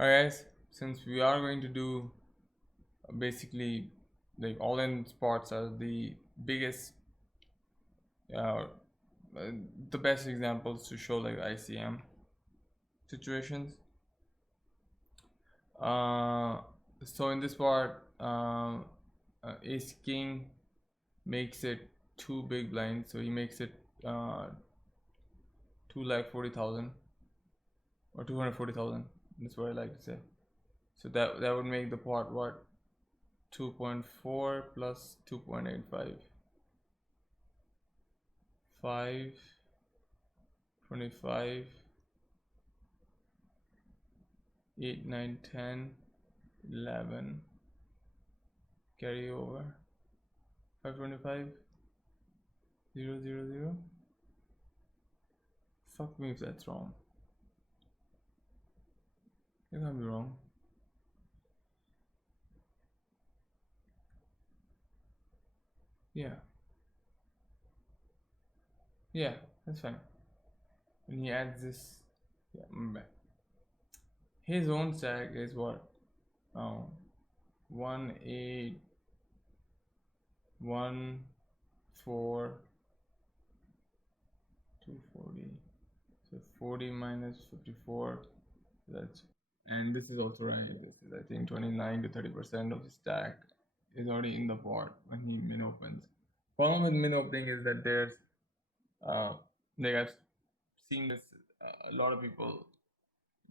Alright guys, since we are going to do basically like all-in spots are the biggest uh, the best examples to show like ICM situations. Uh, so in this part, Ace King makes it two big blinds, so he makes it 2,40,000 or 240,000. That's what I like to say. So that would make the pot what 2.4 plus 2.85, 5, 25, 8, 9, 10, 11, carry over 525, 0, 0, 0. Fuck me if that's wrong. It can't be wrong. Yeah. Yeah, that's fine. And he adds this. Yeah, I'm back. His own stack is what? 1, 8, 1, 4, 240. So 40 minus 54. That's, and this is also right. This is I think 29 to 30% of the stack is already in the pot when he min opens. Problem with min opening is that there's like I've seen this, a lot of people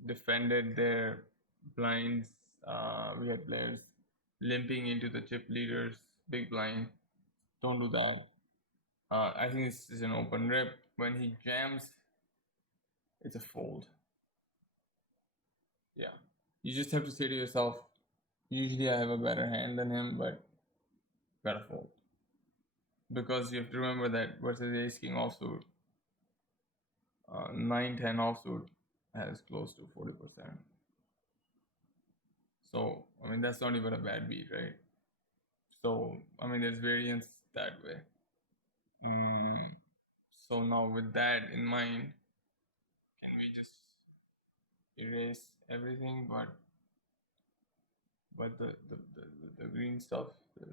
defended their blinds. We had players limping into the chip leaders big blind. Don't do that. I think this is an open rip. When he jams, it's a fold. Yeah, you just have to say to yourself, usually I have a better hand than him, but gotta fold. Because you have to remember that versus ace king offsuit, 9-10 offsuit has close to 40%. So I mean that's not even a bad beat, right? So I mean there's variance that way. So now with that in mind, can we just erase everything but the green stuff? The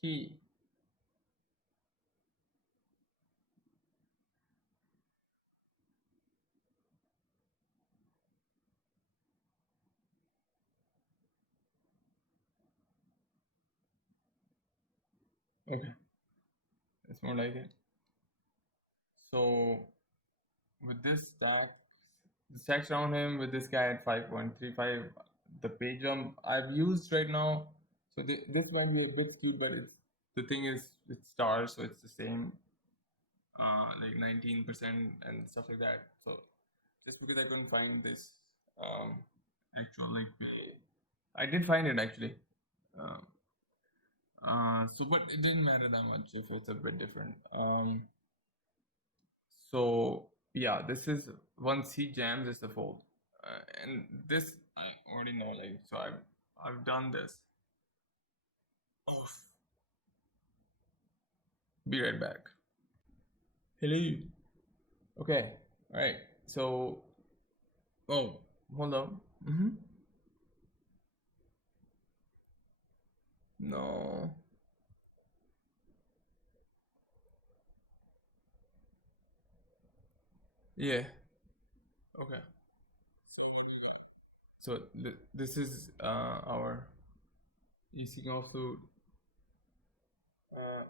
key. Okay, that's more like it. So with this stack, the stacks around him with this guy at 5.35, the pay jump I've used right now. So this might be a bit skewed, but it's the thing is it's stars, so it's the same, like 19% and stuff like that. So just because I couldn't find this actual like pay, I did find it actually. Um, so but it didn't matter that much if it's a bit different. So yeah, this is once he jams, it's a fold, and this I already know. Like so, I've done this. Oh, be right back. Hello. Okay. All right. So oh, hold on. No. Yeah. Okay. So this is our EC also. Uh,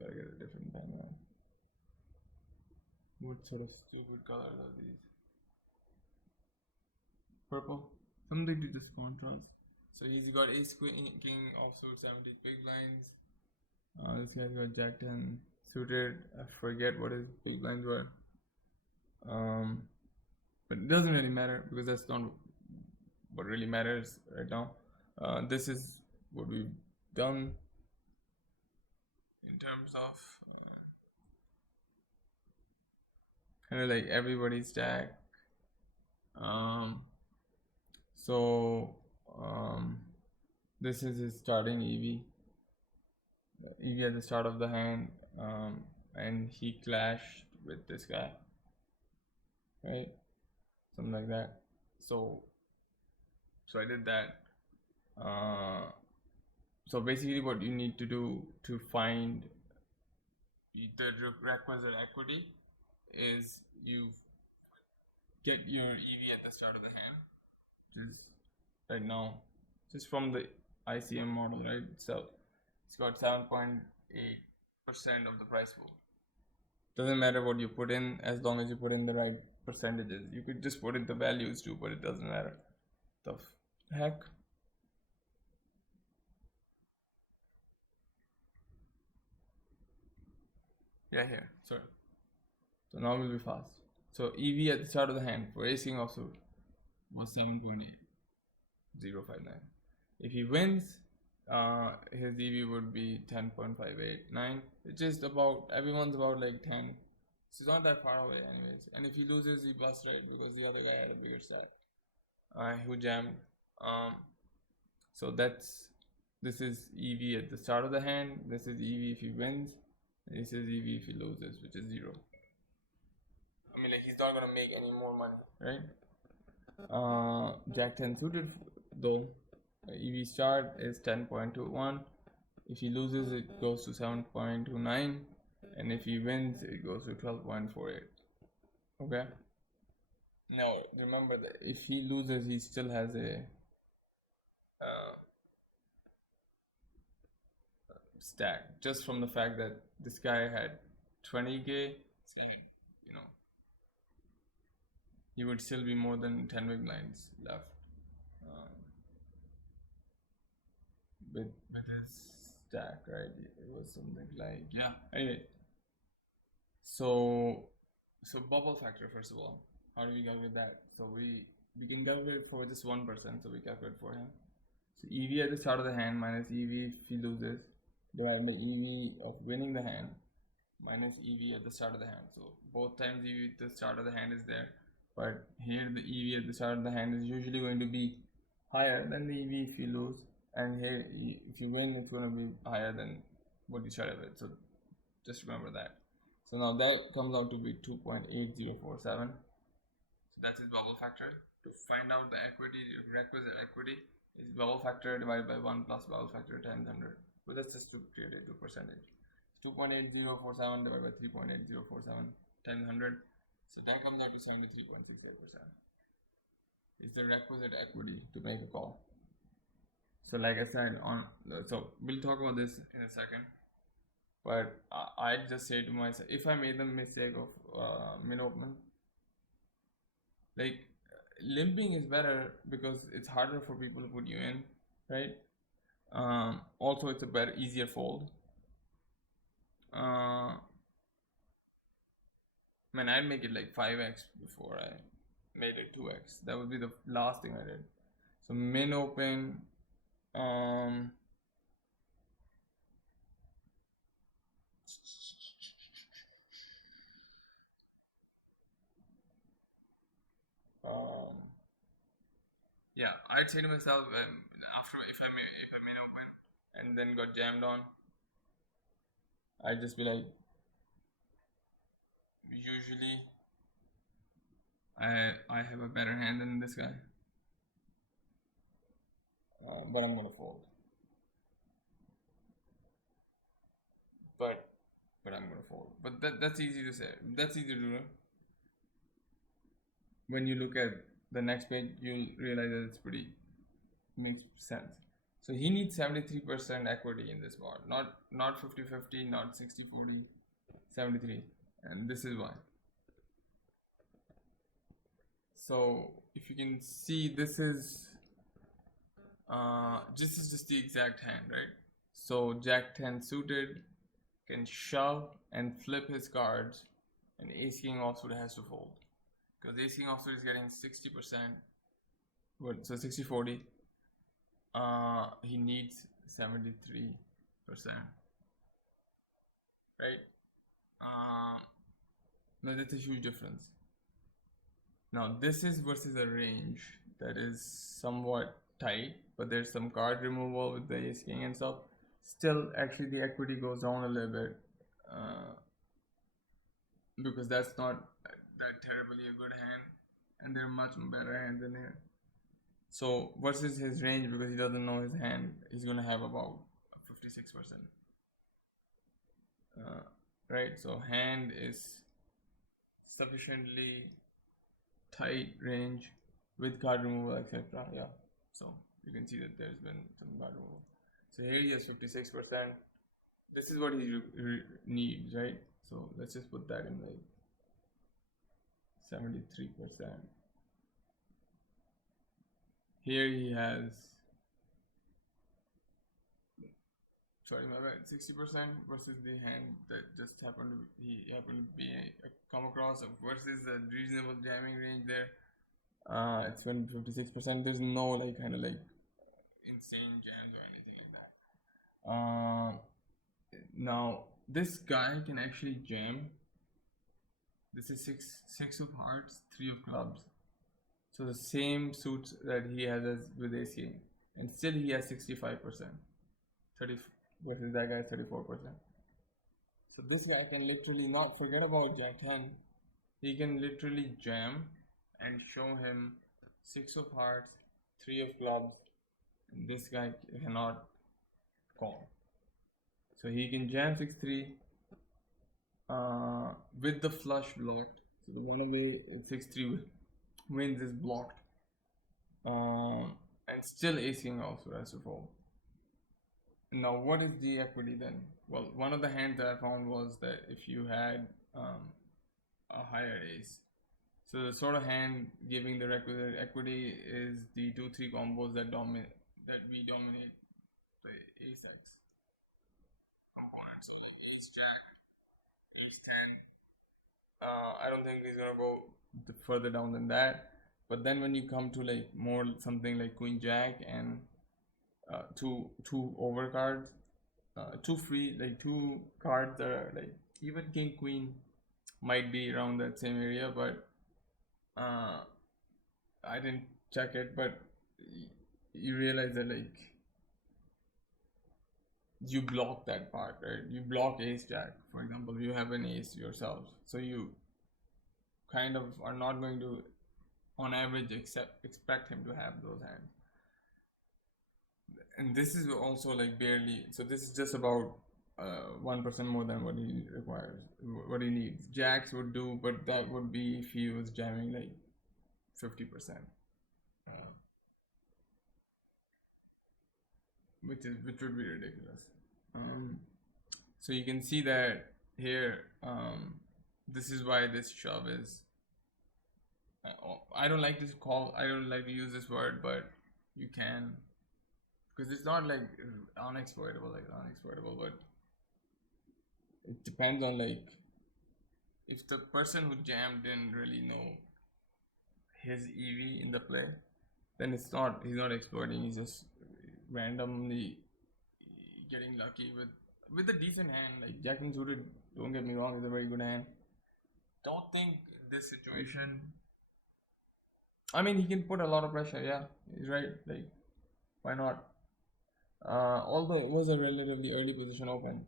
gotta get a different pen now. What sort of stupid colors are these? Purple. Something to just contrast. So he's got ace queen king offsuit 70 big blinds. This guy's got jack 10 suited. I forget what his big blinds were. But it doesn't really matter because that's not what really matters right now. This is what we've done in terms of kind of like everybody's stack. Um, so this is his starting EV. EV at the start of the hand, and he clashed with this guy, right? Something like that. So I did that. So basically, what you need to do to find the requisite equity is you get your EV at the start of the hand, which is right now just from the ICM model, right? So it's got 7.8% of the price pool. Doesn't matter what you put in as long as you put in the right percentages. You could just put in the values too, but it doesn't matter. The heck? Yeah, here. Sorry. So now we'll be fast. So EV at the start of the hand for ace king offsuit was 7.8059. If he wins, his EV would be 10.589, which is about, everyone's about like 10. So it's not that far away anyways. And if he loses, he best right because the other guy had a bigger stack. Who jammed. So this is EV at the start of the hand. This is EV if he wins. This is EV if he loses, which is 0. I mean, like, he's not gonna make any more money, right? Jack 10 suited though. EV start is 10.21. If he loses, it goes to 7.29, and if he wins, it goes to 12.48. Okay. Now remember that if he loses, he still has a stack just from the fact that this guy had 20k. You know, he would still be more than 10 big blinds left with his stack, right? It was something like, yeah. Anyway, so bubble factor, first of all, how do we calculate that? So we can calculate for just one person, so we calculate for him. So EV at the start of the hand minus EV if he loses, divided by EV of winning the hand minus EV at the start of the hand. So both times EV at the start of the hand is there, but here the EV at the start of the hand is usually going to be higher than the EV if you lose, and here if you win, it's going to be higher than what you started with. So just remember that. So now that comes out to be 2.8047. So that's his bubble factor. To find out the equity, the requisite equity is bubble factor divided by 1 plus bubble factor times 100. But that's just to create a 2 percentage. 2.8047 divided by 3.8047 times 100. So that comes out to 73.68%. Is the requisite equity to make a call. So like I said, so we'll talk about this in a second. But I just say to myself, if I made the mistake of mid open, like limping is better because it's harder for people to put you in, right? Also, it's a better, easier fold. Man, I'd make it like 5x before I made it 2x. That would be the last thing I did. So min open, yeah, I'd say to myself, after if I min open and then got jammed on, I'd just be like, usually I have a better hand than this guy, but I'm gonna fold. But I'm gonna fold. But that's easy to say. That's easy to do. When you look at the next page, you'll realize that it's pretty makes sense. So he needs 73% equity in this board, not 50-50, not 60-40, 73, and this is why. So if you can see, this is just the exact hand, right? So Jack 10 suited can shove and flip his cards, and ace king offsuit has to fold because ace king offsuit is getting 60%. So 60-40. He needs 73%, right? Now that's a huge difference. Now this is versus a range that is somewhat tight, but there's some card removal with the ace king and stuff. still actually the equity goes down a little bit, uh, because that's not that terribly a good hand, and there are much better hands in here. So versus his range, because he doesn't know his hand, he's gonna have about 56%. Right, so hand is sufficiently tight range with card removal, etc. Yeah, so you can see that there's been some card removal. So here he has 56%. This is what he needs, right? So let's just put that in like 73%. Here he has, sorry, my bad, 60% versus the hand that just happened to he happened to be come across versus the reasonable jamming range there. It's 56%. There's no like kind of like insane jams or anything like that. Now this guy can actually jam. This is six of hearts, 3 of clubs. So the same suits that he has as with ACM, and still he has 65%. 30 versus that guy 34%. So this guy can literally not forget about Jack 10. He can literally jam and show him 6 of hearts, 3 of clubs. And this guy cannot call. So he can jam 6-3 with the flush blocked. So the one away 6-3 wins is blocked. And still acing also as to fold. Now, what is the equity then? Well, one of the hands that I found was that if you had a higher ace, so the sort of hand giving the requisite equity is the 2-3 combos that we dominate the ace X components. Ace Jack, Ace 10. I don't think he's gonna go further down than that. But then when you come to like more something like Queen Jack and two overcards, two free, like 2 cards that are like even King Queen might be around that same area, but I didn't check it. But you realize that like you block that part, right? You block Ace Jack, for example. You have an ace yourself, so you kind of are not going to, on average, expect him to have those hands. And this is also like barely, so this is just about 1% more than what he requires, what he needs. Jacks would do, but that would be if he was jamming like 50%, which would be ridiculous. So you can see that here. This is why this shove is. I don't like to call. I don't like to use this word, but you can, because it's not like unexploitable, but it depends on like if the person who jammed didn't really know his EV in the play, then he's not exploiting. He's just randomly getting lucky with a decent hand. Like jacking suited, don't get me wrong, is a very good hand. Don't think this situation. I mean, he can put a lot of pressure. Yeah, he's right. Like, why not? Although it was a relatively early position open.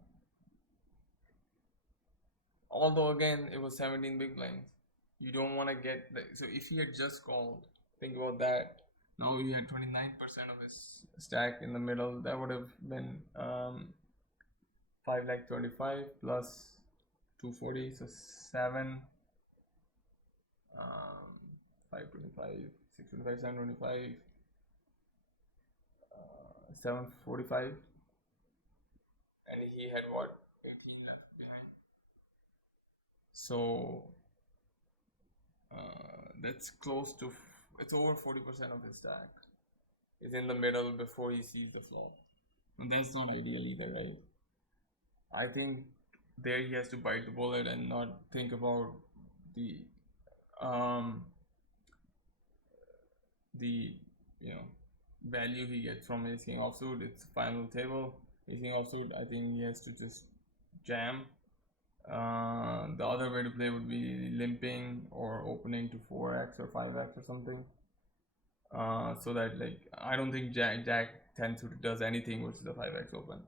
Although again, it was 17 big blinds. You don't want to get like, so if he had just called, think about that. Now he had 29% of his stack in the middle. That would have been 525 plus 240, so 7, 525, 625, 725, 745, and he had what 18 left behind. So that's close to, it's over 40% of his stack is in the middle before he sees the flop, and that's not ideal either, right? I think there he has to bite the bullet and not think about the the value he gets from his king offsuit. It's final table. His king offsuit, I think he has to just jam. The other way to play would be limping or opening to 4x or 5x or something. So that like I don't think Jack 10 suited does anything versus the 5x open.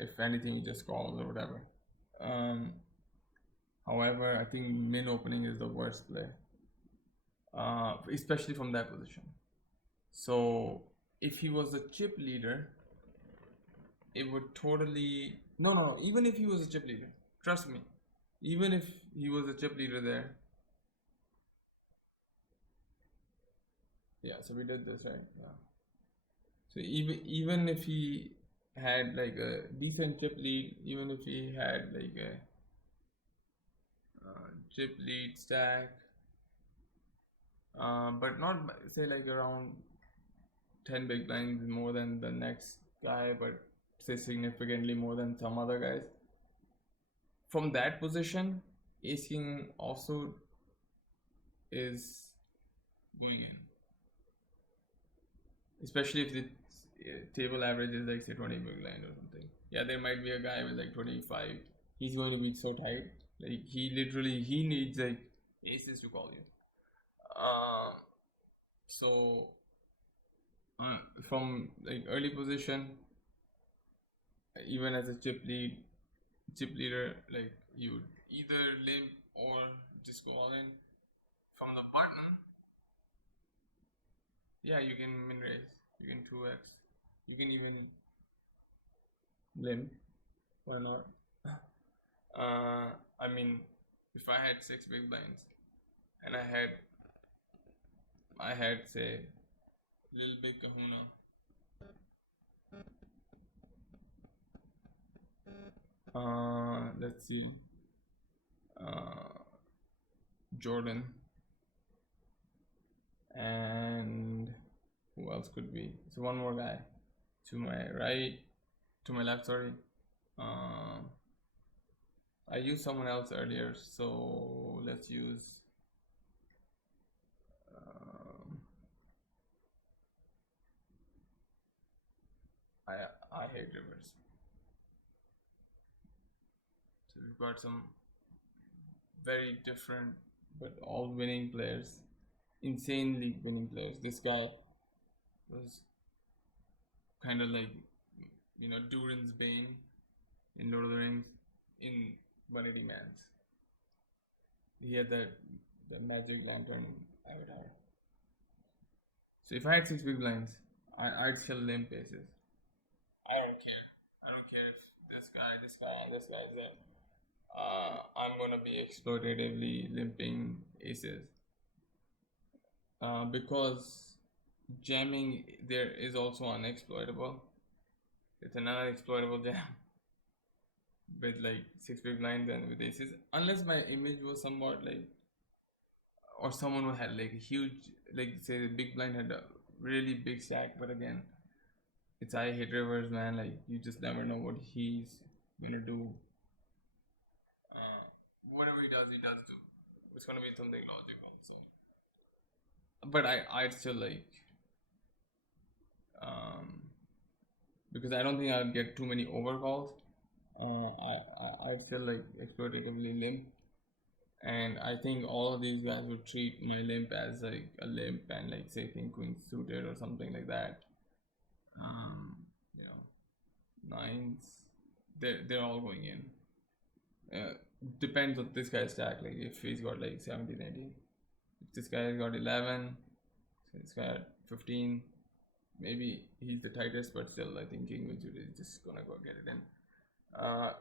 If anything, he just calls or whatever. Um, However, I think min opening is the worst play, especially from that position. So if he was a chip leader, it would totally no. Even if he was a chip leader, trust me, even if he was a chip leader there, yeah. So we did this right. Yeah. So even if he had like a decent chip lead, even if he had like a chip lead stack, but not say like around 10 big blinds more than the next guy, but say significantly more than some other guys. From that position, ace king also is going in, especially if the table average is like say 20 big blind or something. Yeah, there might be a guy with like 25. He's going to be so tight. Like he needs like aces to call you. Uh, so from like early position, even as a chip leader, like you would either limp or just go all in. From the button, yeah, you can min raise, you can 2x, you can even limp. Why not? I mean, if I had six big blinds and I had say little big Kahuna, let's see, uh, Jordan, and who else could be? So one more guy to my right, to my left. Sorry. I used someone else earlier, so let's use. I I hate rivers. So we've got some very different but all winning players, insanely winning players. This guy was kind of like Durin's Bane in Lord of the Rings in 180 Mans. He had that magic lantern avatar. So if I had six big blinds, I'd still limp aces. I don't care. I don't care if this guy, and this guy is there. I'm gonna be exploitatively limping aces because jamming there is also unexploitable. It's an unexploitable jam with like six big blinds and with aces, unless my image was somewhat like, or someone who had like a huge, like say the big blind had a really big stack. But again, it's I hit rivers, man. Like you just never know what he's gonna do. Whatever he does do. It's gonna be something logical. So, but I'd still like um, because I don't think I'll get too many overcalls. I still like exploitatively limp, and I think all of these guys would treat my limp as like a limp and like say king queen suited or something like that. Um, you know, nines, they're all going in. Depends on this guy's stack. Like if he's got like 17, 18, if this guy's got 11, so this guy got 15. Maybe he's the tightest, but still, I think king queen is just gonna go get it in.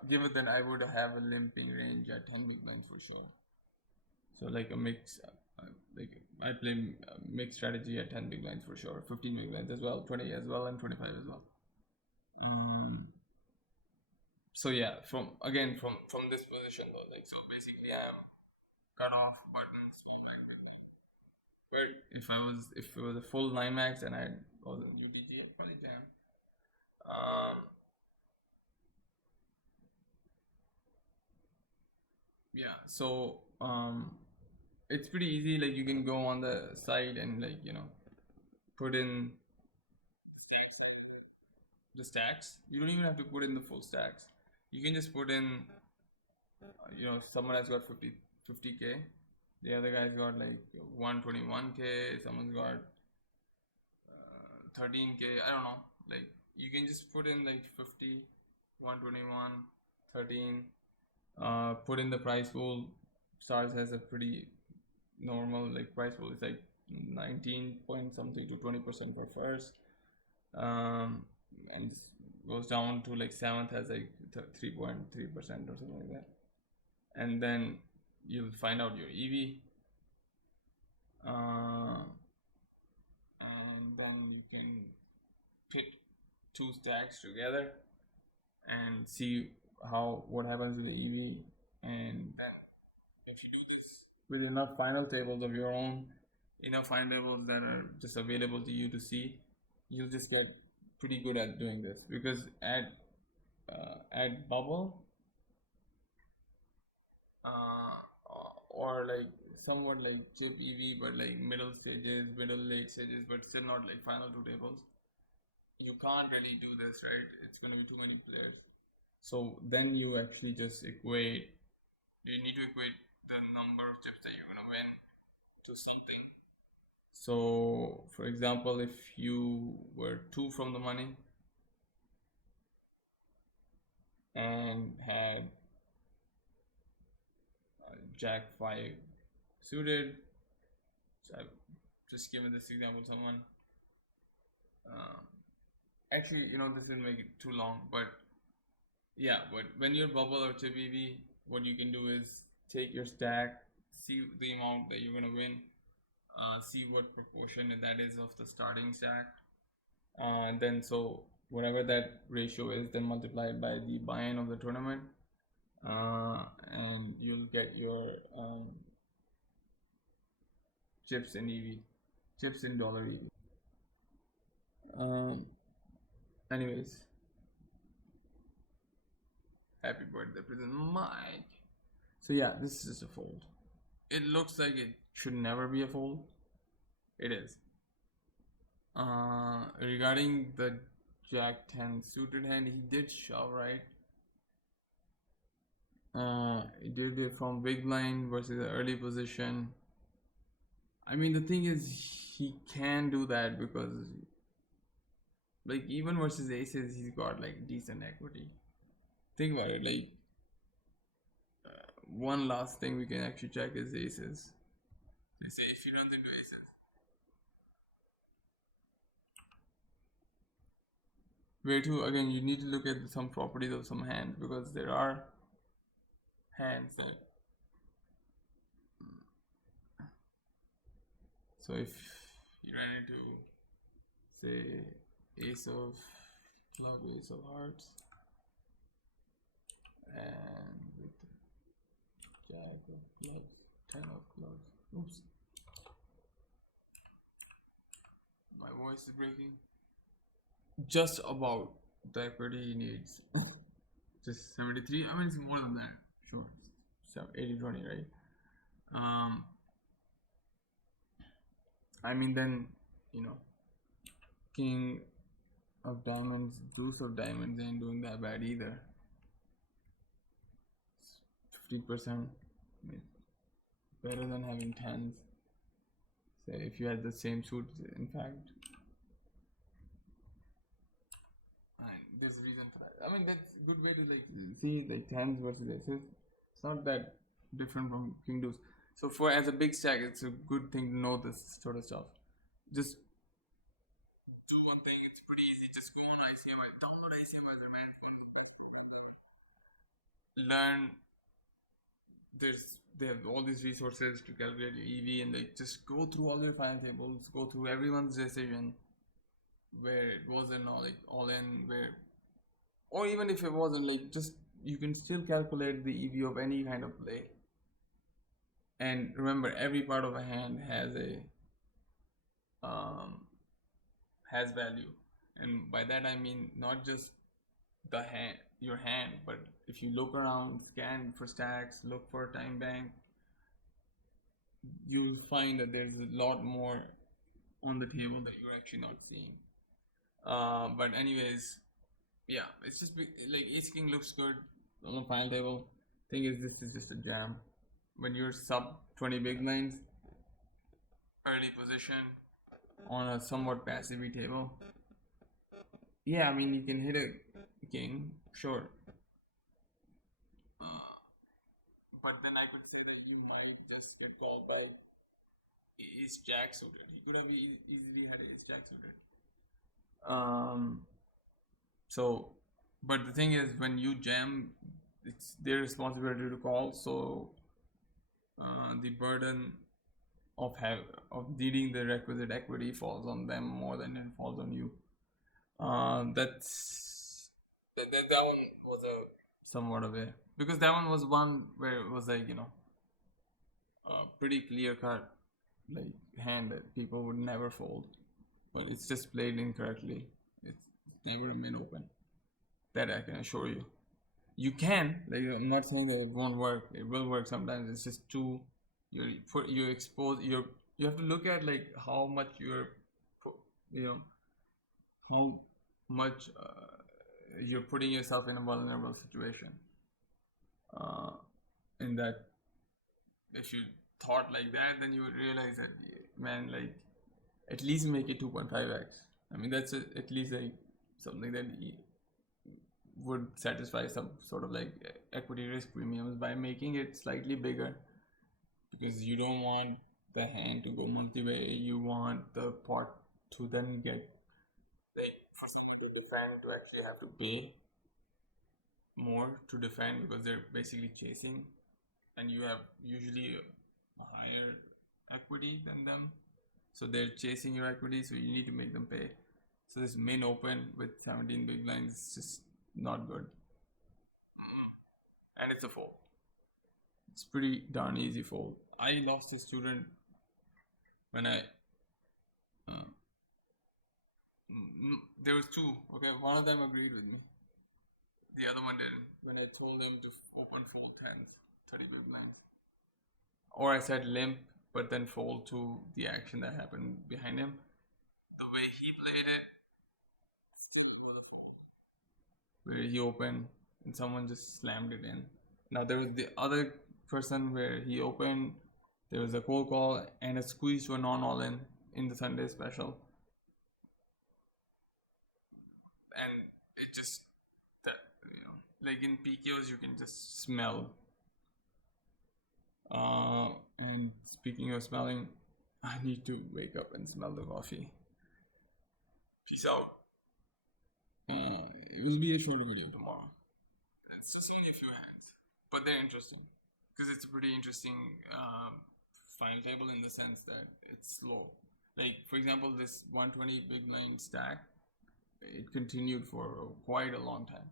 Given that I would have a limping range at 10 big blinds for sure. So like a mix, like I play a mixed strategy at 10 big blinds for sure, 15 big blinds as well, 20 as well, and 25 as well. So yeah, from this position though, like so basically I'm cut off buttons, small mag with but if it was a full 9 max and I was a UTG, I'd probably jam. Um, yeah, so it's pretty easy. Like you can go on the site and like put in the stacks. You don't even have to put in the full stacks. You can just put in, someone has got 50k. The other guy's got like 121k. Someone's got 13k. I don't know. Like you can just put in like 50. 121, 13. Put in the price pool. Stars has a pretty normal like price pool. It's like 19 point something to 20% for first. And goes down to like seventh has like 3.3% or something like that. And then you'll find out your EV. And then you can pit two stacks together and see what happens with the EV. And then if you do this with enough final tables of your own, enough final tables that are just available to you to see, you'll just get pretty good at doing this. Because at bubble, uh, or like somewhat like chip EV, but like middle stages, middle late stages, but still not like final two tables, you can't really do this, right? It's going to be too many players. So then you actually just equate, you need to equate the number of chips that you're going to win to something. So for example, if you were 2 from the money and had Jack 5 suited, so I've just given this example to someone. Actually, this will make it too long, but yeah, but when you're bubble or chip EV, what you can do is take your stack, see the amount that you're gonna win, see what proportion that is of the starting stack, and then so whatever that ratio is, then multiply it by the buy-in of the tournament, and you'll get your chips in EV, chips in dollar EV. Anyways, happy birthday, President Mike. So yeah, this is a fold. It looks like it should never be a fold. It is. Regarding the Jack 10 suited hand, he did shove, right? He did it from big blind versus the early position. I mean, the thing is, he can do that because, like, even versus aces, he's got like decent equity. Think about it. Like, one last thing we can actually check is aces. They say if he runs into aces. Where to again, you need to look at some properties of some hands because there are hands that. So if you ran into, say, ace of club, ace of hearts, and with jack of clubs, 10 of clubs. Oops. My voice is breaking. Just about the equity he needs. Just 73. I mean, it's more than that. Sure. 80-20, right? I mean, then, king of diamonds, deuce of diamonds ain't doing that bad either. 50%. I mean, better than having tens. Say if you had the same suit, in fact. And there's a reason for that. I mean, that's a good way to like see like tens versus aces. It's not that different from king deuce. So for as a big stack, it's a good thing to know this sort of stuff. Just do one thing. It's pretty easy. Just go on ICM, download ICM as a man. Learn. They have all these resources to calculate your EV, and like just go through all your final tables, go through everyone's decision, where it wasn't all in, where, or even if it wasn't, like just you can still calculate the EV of any kind of play. And remember, every part of a hand has value, and by that I mean not just your hand, but if you look around, scan for stacks, look for time bank, you'll find that there's a lot more on the table that you're actually not seeing. But anyways, yeah, it's just like ace king looks good on the final table. Thing is, this is just a jam. When you're sub 20 big blinds, early position on a somewhat passive table, yeah, I mean you can hit it king, sure. But then I could say that you might just get called by ace jack suited. He could have easily had ace jack suited. Um, so, but the thing is, when you jam, it's their responsibility to call. So, the burden of needing the requisite equity falls on them more than it falls on you. That one was a somewhat of a, because that one was one where it was like, pretty clear cut, like hand that people would never fold, but it's just played incorrectly. It's never a min open. That I can assure you. You can, like, I'm not saying that it won't work. It will work sometimes. It's just too, you expose you have to look at like how much you know how much you're putting yourself in a vulnerable situation. Uh, in that, if you thought like that, then you would realize that, man, like, at least make it 2.5x. I mean, that's at least like something that would satisfy some sort of like equity risk premiums by making it slightly bigger, because you don't want the hand to go multi-way. You want the pot to then get, like, for someone to defend, to actually have to pay more to defend because they're basically chasing, and you have usually a higher equity than them, so they're chasing your equity, so you need to make them pay. So this min open with 17 big blinds is just not good. Mm-mm. And it's a fold. It's pretty darn easy fold. I lost a student when I uh, there was two. Okay, one of them agreed with me, the other one didn't. When I told him to open full tens, 30 big blinds, or I said limp, but then fold to the action that happened behind him. The way he played it, where he opened and someone just slammed it in. Now there was the other person where he opened, there was a cold call and a squeeze to a non all in the Sunday special, and it just, that, like in PKOs you can just smell. And speaking of smelling, I need to wake up and smell the coffee. Peace out. It will be a shorter video tomorrow. It's just only a few hands, but they're interesting because it's a pretty interesting final table in the sense that it's slow. Like, for example, this 120 big blind stack, it continued for quite a long time.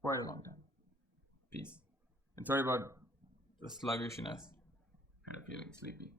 Quite a long time. Peace. And sorry about the sluggishness. Kind of feeling sleepy.